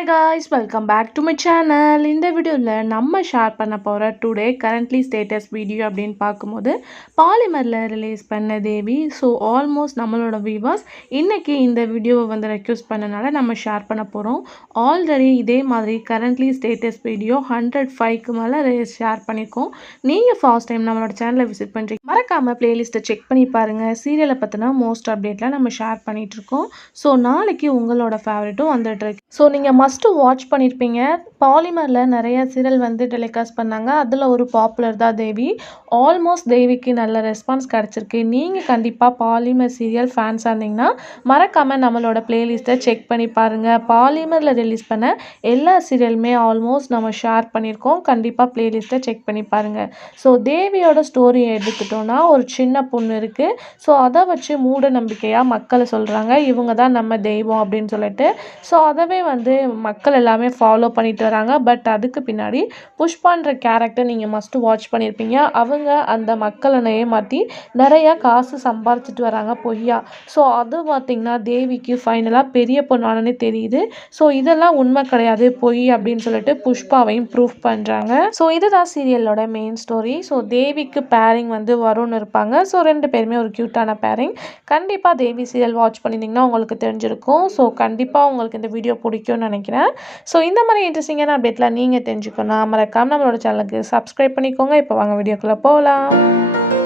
Hi guys, welcome back to my channel. இந்த வீடியோவில் நம்ம ஷேர் பண்ண போகிற டுடே கரண்ட்லி ஸ்டேட்டஸ் வீடியோ அப்படின்னு பார்க்கும்போது பாலிமரில் ரிலீஸ் பண்ண தேவி. ஸோ ஆல்மோஸ்ட் நம்மளோட வியூவர்ஸ் இன்றைக்கி இந்த வீடியோவை வந்து ரெக்யூஸ்ட் பண்ணனால நம்ம ஷேர் பண்ண போகிறோம். ஆல்ரெடி இதே மாதிரி கரண்ட்லி ஸ்டேட்டஸ் வீடியோ 105க்கு மேலே ஷேர் பண்ணியிருக்கோம். நீங்கள் ஃபர்ஸ்ட் டைம் நம்மளோட சேனலை விசிட் பண்ணுறீங்க மறக்காமல் பிளேலிஸ்ட்டை செக் பண்ணி பாருங்கள். சீரியலை பற்றின மோஸ்ட் அப்டேட்லாம் நம்ம ஷேர் பண்ணிகிட்ருக்கோம். ஸோ நாளைக்கு உங்களோட ஃபேவரட்டும் வந்துட்டு இருக்கு. ஸோ நீங்கள் மஸ்ட்டு வாட்ச் பண்ணியிருப்பீங்க. பாலிமரில் நிறைய சீரியல் வந்து டெலிகாஸ்ட் பண்ணாங்க. அதில் ஒரு பாப்புலர் தான் தேவி. ஆல்மோஸ்ட் தேவிக்கு நல்ல ரெஸ்பான்ஸ் கிடச்சிருக்கு. நீங்கள் கண்டிப்பாக பாலிமர் சீரியல் ஃபேன்ஸாக இருந்தீங்கன்னா மறக்காமல் நம்மளோட பிளேலிஸ்ட்டை செக் பண்ணி பாருங்கள். பாலிமரில் ரிலீஸ் பண்ண எல்லா சீரியலுமே ஆல்மோஸ்ட் நம்ம ஷேர் பண்ணியிருக்கோம். கண்டிப்பாக பிளேலிஸ்ட்டை செக் பண்ணி பாருங்கள். ஸோ தேவியோட ஸ்டோரியை எடுத்துக்கிட்டோன்னா ஒரு சின்ன பொண்ணு இருக்குது. ஸோ அதை வச்சு மூட நம்பிக்கையாக மக்களை சொல்கிறாங்க இவங்க தான் நம்ம தெய்வம் அப்படின்னு சொல்லிட்டு. ஸோ அதவே வந்து மக்கள் எல்லாமே ஃபாலோ பண்ணிட்டு வராங்க. பட் அதுக்கு பின்னாடி புஷ்பான்ற கேரக்டர் நீங்கள் மஸ்ட்டு வாட்ச் பண்ணியிருப்பீங்க. அவங்க அந்த மக்களை ஏமாற்றி நிறையா காசு சம்பாரிச்சிட்டு வராங்க பொய்யா. ஸோ அது பார்த்திங்கன்னா தேவிக்கு ஃபைனலாக பெரிய பொண்ணானே தெரியுது. ஸோ இதெல்லாம் உண்மை கிடையாது பொய் அப்படின்னு சொல்லிட்டு புஷ்பாவையும் ப்ரூஃப் பண்ணுறாங்க. ஸோ இதுதான் சீரியலோட மெயின் ஸ்டோரி. ஸோ தேவிக்கு பேரிங் வந்து வருண் இருப்பாங்க. ஸோ ரெண்டு பேருமே ஒரு க்யூட்டான பேரிங். கண்டிப்பாக தேவி சீரியல் வாட்ச் பண்ணியிருந்தீங்கன்னா உங்களுக்கு தெரிஞ்சிருக்கும். ஸோ கண்டிப்பாக உங்களுக்கு இந்த வீடியோ பிடிக்கும்னு நினைக்கிறேன். ஸோ இந்த மாதிரி இன்ட்ரெஸ்டிங்கான அப்டேட்லாம் நீங்கள் தெரிஞ்சுக்கணும் மறக்காம நம்மளோட சேனலுக்கு சப்ஸ்கிரைப் பண்ணிக்கோங்க. இப்போ வாங்க வீடியோக்குள்ளே போகலாம்.